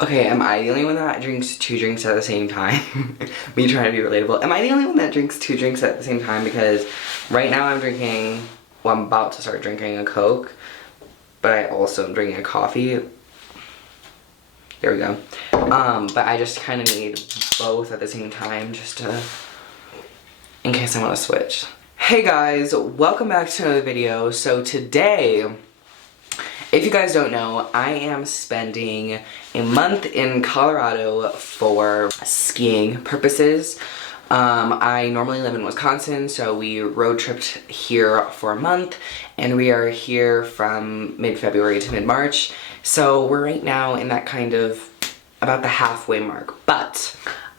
Okay, am I the only one that drinks 2 drinks at the same time? Me trying to be relatable. Am I the only one that drinks 2 drinks at the same time? Because right now I'm drinking, well, I'm about to start drinking a Coke, but I also am drinking a coffee. There we go. But I just kind of need both at the same time just to, in case I want to switch. Hey guys, welcome back to another video. So today, if you guys don't know, I am spending a month in Colorado for skiing purposes. I normally live in Wisconsin, so we road tripped here for a month, and we are here from mid-February to mid-March. So we're right now in that kind of about the halfway mark. But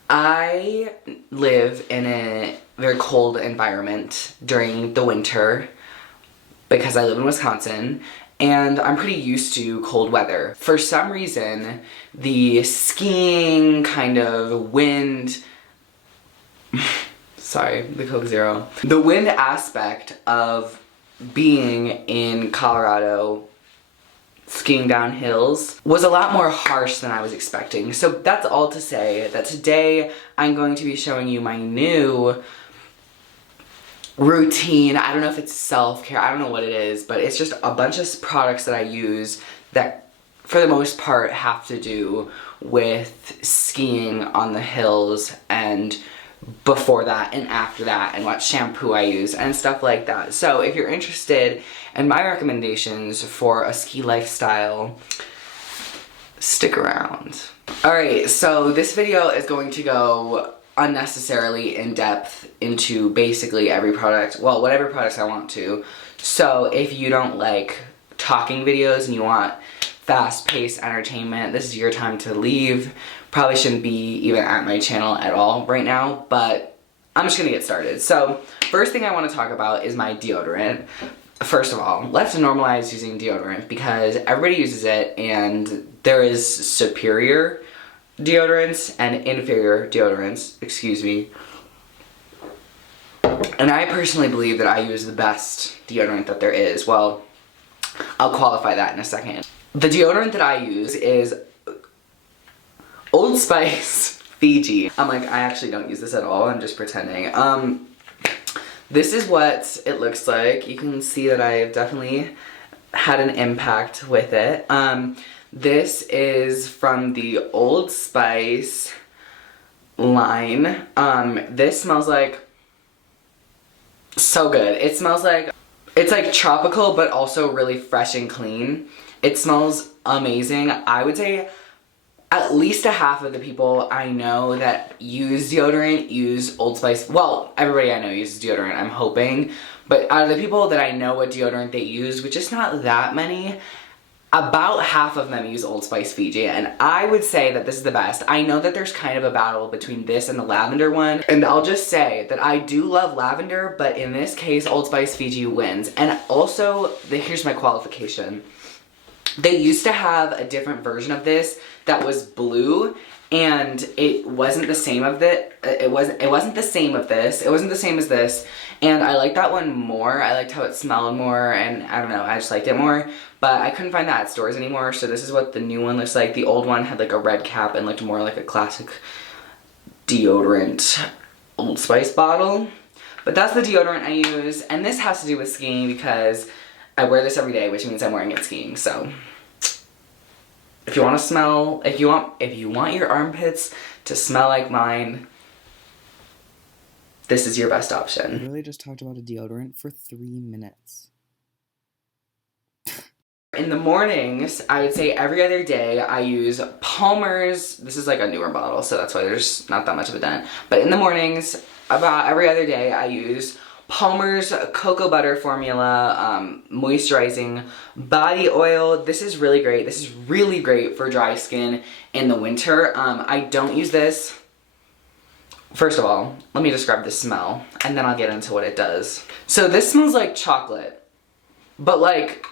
I live in a very cold environment during the winter because I live in Wisconsin. And I'm pretty used to cold weather. For some reason, the skiing kind of wind, sorry, the Coke Zero. The wind aspect of being in Colorado, skiing down hills, was a lot more harsh than I was expecting. So that's all to say that today I'm going to be showing you my new routine. I don't know if it's self-care, I don't know what it is, but it's just a bunch of products that I use that for the most part have to do with skiing on the hills, and before that and after that, and what shampoo I use and stuff like that. So if you're interested in my recommendations for a ski lifestyle, stick around. Alright, so this video is going to go unnecessarily in depth into basically every product, well, whatever products I want to. So if you don't like talking videos and you want fast-paced entertainment, this is your time to leave. Probably shouldn't be even at my channel at all right now, but I'm just gonna get started. So first thing I want to talk about is my deodorant. First of all, let's normalize using deodorant because everybody uses it, and there is superior deodorants and inferior deodorants, excuse me. And I personally believe that I use the best deodorant that there is. Well, I'll qualify that in a second. The deodorant that I use is Old Spice Fiji. I'm like, I actually don't use this at all, I'm just pretending. This is what it looks like. You can see that I've definitely had an impact with it. This is from the Old Spice line. This smells like so good. It smells like, it's like tropical but also really fresh and clean. It smells amazing. I would say at least a half of the people I know that use deodorant use Old Spice. Well, everybody I know uses deodorant, I'm hoping. But out of the people that I know what deodorant they use, which is not that many, about half of them use Old Spice Fiji, and I would say that this is the best. I know that there's kind of a battle between this and the lavender one, and I'll just say that I do love lavender, but in this case, Old Spice Fiji wins. And also, here's my qualification. They used to have a different version of this that was blue, and it wasn't the same of it wasn't the same of this. It wasn't the same as this, and I liked that one more. I liked how it smelled more, and I don't know, I just liked it more. But I couldn't find that at stores anymore, so this is what the new one looks like. The old one had like a red cap and looked more like a classic deodorant Old Spice bottle. But that's the deodorant I use, and this has to do with skiing because I wear this every day, which means I'm wearing it skiing. So if you want to smell, if you want your armpits to smell like mine, this is your best option. I really just talked about a deodorant for 3 minutes. In the mornings, I would say every other day, I use Palmer's. This is like a newer bottle, so that's why there's not that much of a dent. But in the mornings, about every other day, I use Palmer's Cocoa Butter Formula Moisturizing Body Oil. This is really great. This is really great for dry skin in the winter. I don't use this. First of all, let me describe the smell, and then I'll get into what it does. So this smells like chocolate, but like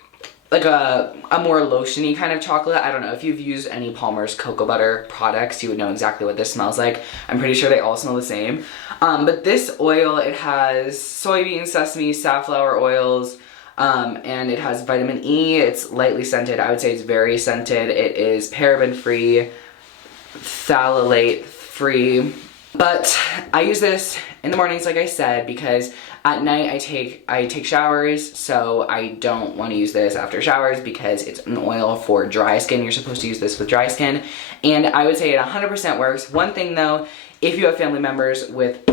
a more lotion-y kind of chocolate. I don't know, if you've used any Palmer's cocoa butter products, you would know exactly what this smells like. I'm pretty sure they all smell the same. But this oil, it has soybean, sesame, safflower oils, and it has vitamin E. It's lightly scented. I would say it's very scented. It is paraben-free, phthalate free. But I use this in the mornings, like I said, because at night I take showers, so I don't want to use this after showers because it's an oil for dry skin. You're supposed to use this with dry skin, and I would say it 100% works. One thing though, if you have family members with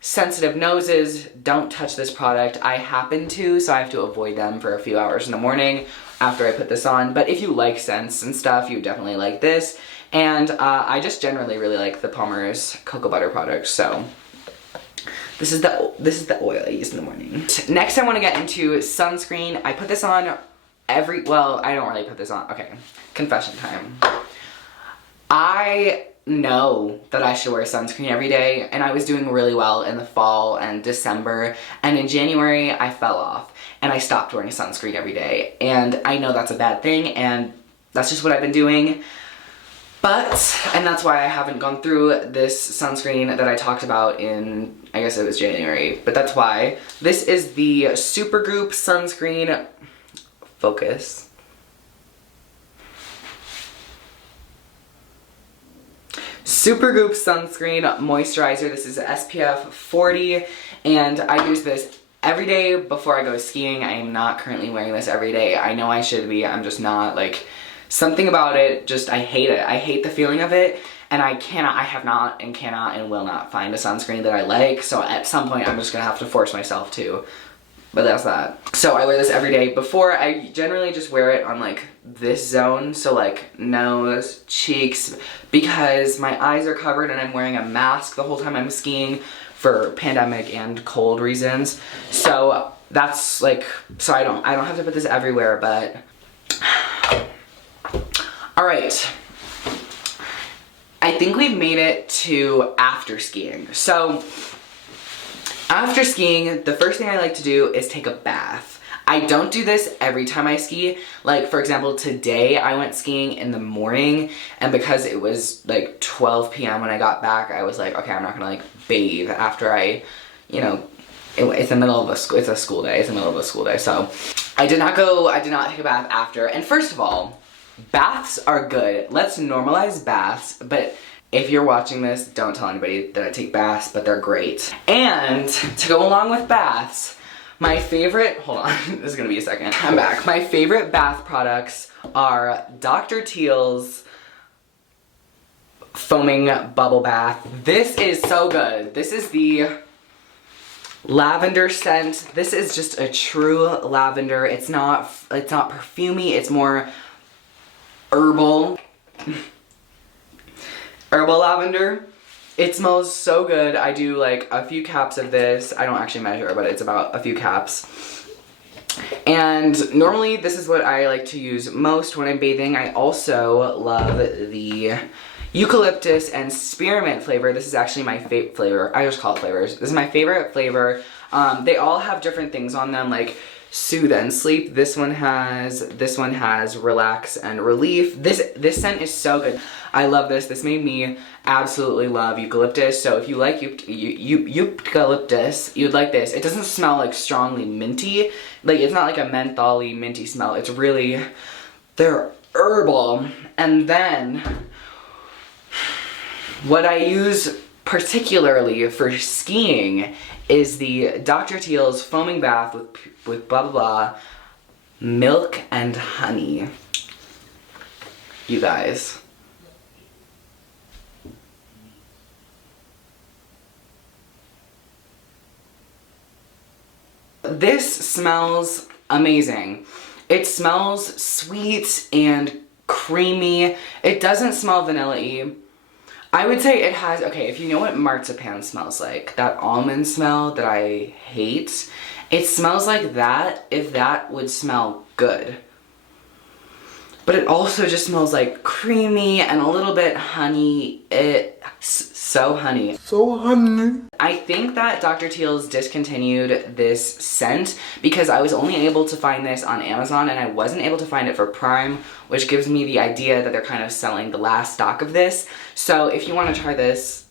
sensitive noses, don't touch this product. I happen to, so I have to avoid them for a few hours in the morning after I put this on. But if you like scents and stuff, you definitely like this. And I just generally really like the Palmer's cocoa butter products, so this is the oil I use in the morning. Next, I want to get into sunscreen. I put this on well, I don't really put this on. Okay, confession time. I know that I should wear sunscreen every day, and I was doing really well in the fall and December, and in January I fell off and I stopped wearing sunscreen every day. And I know that's a bad thing, and that's just what I've been doing. And that's why I haven't gone through this sunscreen that I talked about in, I guess it was January, but that's why. This is the Supergoop Sunscreen Focus. Supergoop Sunscreen Moisturizer. This is SPF 40, and I use this every day before I go skiing. I am not currently wearing this every day. I know I should be, I'm just not. Like, something about it, just, I hate it. I hate the feeling of it, and I have not and cannot and will not find a sunscreen that I like, so at some point I'm just gonna have to force myself to. But that's that. So I wear this every day. Before, I generally just wear it on like this zone, so like nose, cheeks, because my eyes are covered and I'm wearing a mask the whole time I'm skiing for pandemic and cold reasons. So that's like, so I don't have to put this everywhere, but all right, I think we've made it to after skiing. So after skiing, the first thing I like to do is take a bath. I don't do this every time I ski. Like, for example, today I went skiing in the morning, and because it was like 12 p.m. when I got back, I was like, okay, I'm not gonna like bathe after it's the middle of it's a school day, it's the middle of a school day, so I did not take a bath after. And first of all, baths are good. Let's normalize baths, but if you're watching this, don't tell anybody that I take baths, but they're great. And to go along with baths, my favorite, hold on, this is gonna be a second, I'm back. My favorite bath products are Dr. Teal's Foaming Bubble Bath. This is so good. This is the lavender scent. This is just a true lavender. It's not perfumey, it's more herbal lavender. It smells so good. I do like a few caps of this. I don't actually measure, but it's about a few caps. And normally this is what I like to use most when I'm bathing. I also love the Eucalyptus and Spearmint flavor. This is actually my favorite flavor. I just call it flavors. This is my favorite flavor. They all have different things on them, like soothe and sleep. This one has relax and relief. This scent is so good. I love this. This made me absolutely love eucalyptus. So if you like eucalyptus, you'd like this. It doesn't smell like strongly minty. Like, it's not like a mentholy minty smell. It's really, they're herbal. And then what I use particularly for skiing is the Dr. Teal's Foaming Bath with blah blah blah milk and honey. You guys, this smells amazing. It smells sweet and creamy. It doesn't smell vanilla-y. I would say it has, okay, if you know what marzipan smells like, that almond smell that I hate, it smells like that if that would smell good. But it also just smells like creamy and a little bit honey. So honey. So honey. I think that Dr. Teal's discontinued this scent because I was only able to find this on Amazon and I wasn't able to find it for Prime, which gives me the idea that they're kind of selling the last stock of this. So if you want to try this,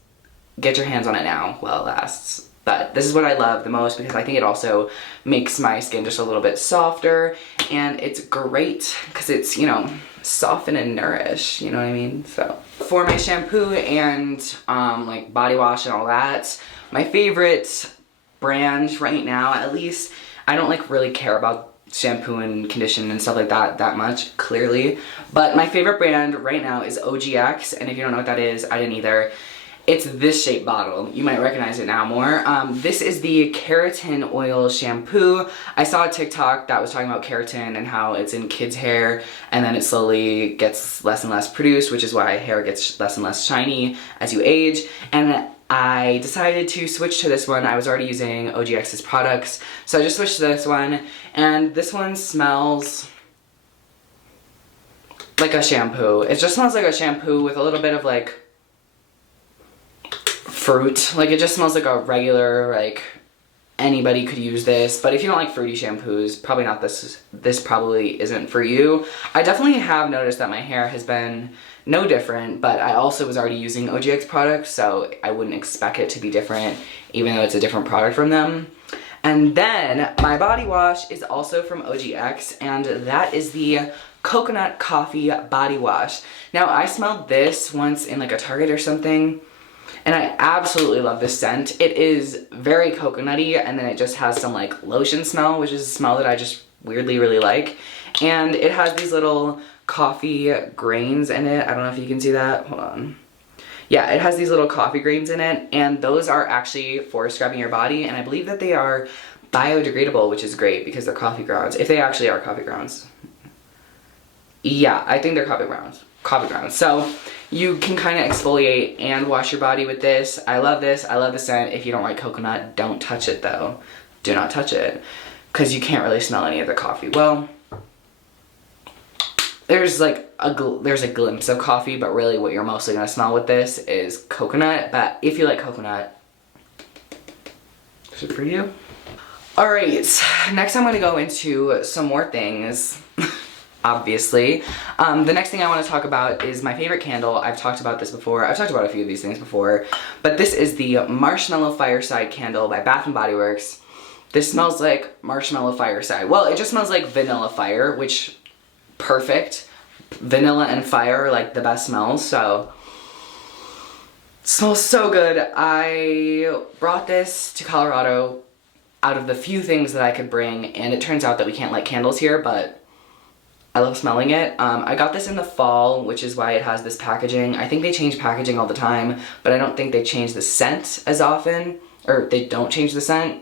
get your hands on it now while it lasts. But this is what I love the most because I think it also makes my skin just a little bit softer, and it's great because it's, you know, soften and nourish, you know what I mean? So for my shampoo and like body wash and all that, my favorite brand right now, at least, I don't like really care about shampoo and condition and stuff like that much, clearly, but my favorite brand right now is OGX, and if you don't know what that is, I didn't either. It's this shape bottle. You might recognize it now more. This is the Keratin Oil Shampoo. I saw a TikTok that was talking about keratin and how it's in kids' hair, and then it slowly gets less and less produced, which is why hair gets less and less shiny as you age. And I decided to switch to this one. I was already using OGX's products, so I just switched to this one, and this one smells like a shampoo. It just smells like a shampoo with a little bit of like fruit. Like, it just smells like a regular, like, anybody could use this, but if you don't like fruity shampoos, probably not this probably isn't for you. I definitely have noticed that my hair has been no different, but I also was already using OGX products, so I wouldn't expect it to be different, even though it's a different product from them. And then my body wash is also from OGX, and that is the Coconut Coffee Body Wash. Now, I smelled this once in like a Target or something, and I absolutely love this scent. It is very coconutty, and then it just has some like lotion smell, which is a smell that I just weirdly really like. And it has these little coffee grains in it. I don't know if you can see that. Hold on. Yeah, it has these little coffee grains in it, and those are actually for scrubbing your body, and I believe that they are biodegradable, which is great because they're coffee grounds. If they actually are coffee grounds. Yeah, I think they're coffee grounds. Coffee grounds. So you can kind of exfoliate and wash your body with this. I love this. I love the scent. If you don't like coconut, don't touch it though. Do not touch it, because you can't really smell any of the coffee. Well, there's like there's a glimpse of coffee, but really what you're mostly gonna smell with this is coconut. But if you like coconut, is it for you? All right, next I'm gonna go into some more things. Obviously. The next thing I want to talk about is my favorite candle. I've talked about this before. I've talked about a few of these things before, but this is the Marshmallow Fireside candle by Bath & Body Works. This smells like Marshmallow Fireside. Well, it just smells like vanilla fire, which, perfect. Vanilla and fire are like the best smells, so it smells so good. I brought this to Colorado out of the few things that I could bring, and it turns out that we can't light candles here, but I love smelling it. I got this in the fall, which is why it has this packaging. I think they change packaging all the time, but I don't think they change the scent as often, or they don't change the scent.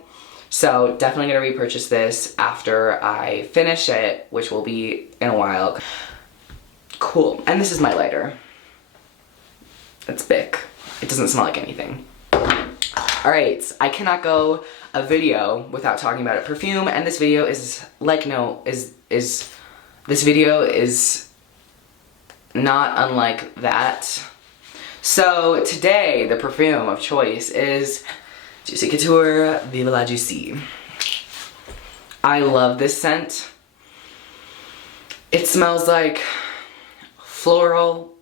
So definitely gonna repurchase this after I finish it, which will be in a while. Cool, and this is my lighter. It's Bic. It doesn't smell like anything. All right, I cannot go a video without talking about a perfume, and this video is like this video is not unlike that. So today, the perfume of choice is Juicy Couture Viva la Juicy. I love this scent. It smells like floral,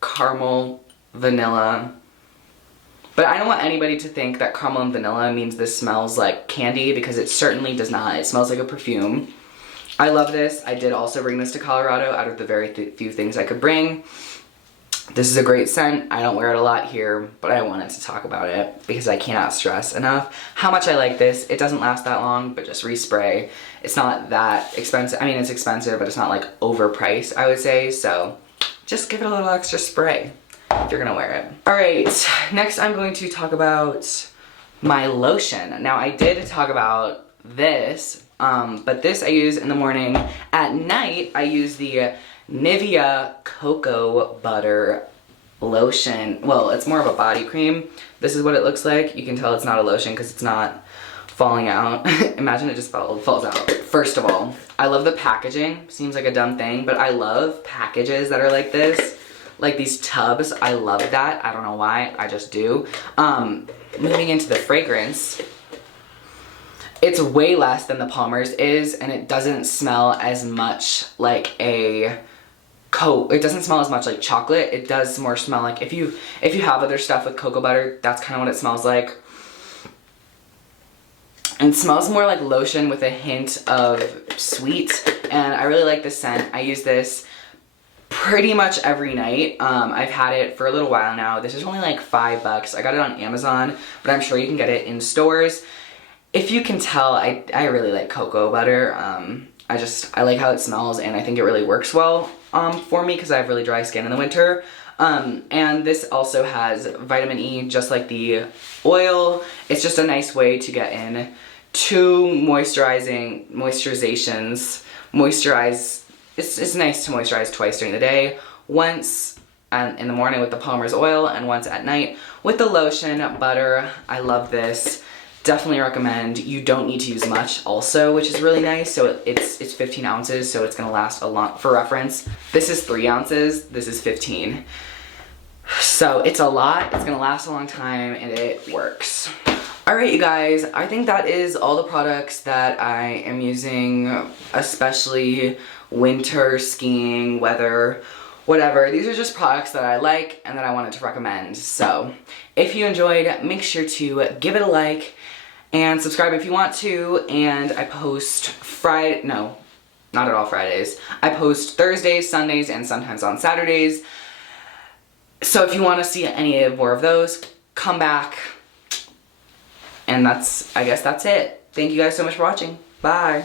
caramel, vanilla. But I don't want anybody to think that caramel and vanilla means this smells like candy, because it certainly does not. It smells like a perfume. I love this. I did also bring this to Colorado out of the very few things I could bring. This is a great scent. I don't wear it a lot here, but I wanted to talk about it because I cannot stress enough how much I like this. It doesn't last that long, but just respray. It's not that expensive. I mean, it's expensive, but it's not like overpriced, I would say. So just give it a little extra spray if you're gonna wear it. All right, next I'm going to talk about my lotion. Now, I did talk about this, but this I use in the morning. At night, I use the Nivea Cocoa Butter Lotion. Well, it's more of a body cream. This is what it looks like. You can tell it's not a lotion because it's not falling out. Imagine it just falls out. First of all, I love the packaging. Seems like a dumb thing, but I love packages that are like this. Like these tubs, I love that. I don't know why, I just do. Moving into the fragrance, it's way less than the Palmer's is, and it doesn't smell as much like a it doesn't smell as much like chocolate. It does more smell like, if you have other stuff with cocoa butter, that's kind of what it smells like. And it smells more like lotion with a hint of sweet, and I really like this scent. I use this pretty much every night. I've had it for a little while now. This is only like $5. I got it on Amazon, but I'm sure you can get it in stores. If you can tell, I really like cocoa butter. I like how it smells, and I think it really works well for me because I have really dry skin in the winter. And this also has vitamin E, just like the oil. It's just a nice way to get in 2 moisturizations. It's nice to moisturize twice during the day. Once in the morning with the Palmer's oil, and once at night with the lotion. Butter, I love this. Definitely recommend. You don't need to use much also, which is really nice. So it's 15 ounces, so it's gonna last a lot. For reference, this is 3 ounces, this is 15. So it's a lot, it's gonna last a long time, and it works. Alright, you guys, I think that is all the products that I am using, especially winter, skiing, weather, whatever. These are just products that I like and that I wanted to recommend. So if you enjoyed, make sure to give it a like and subscribe if you want to. And I post not at all Fridays. I post Thursdays, Sundays, and sometimes on Saturdays. So if you want to see any more of those, come back. And I guess that's it. Thank you guys so much for watching. Bye.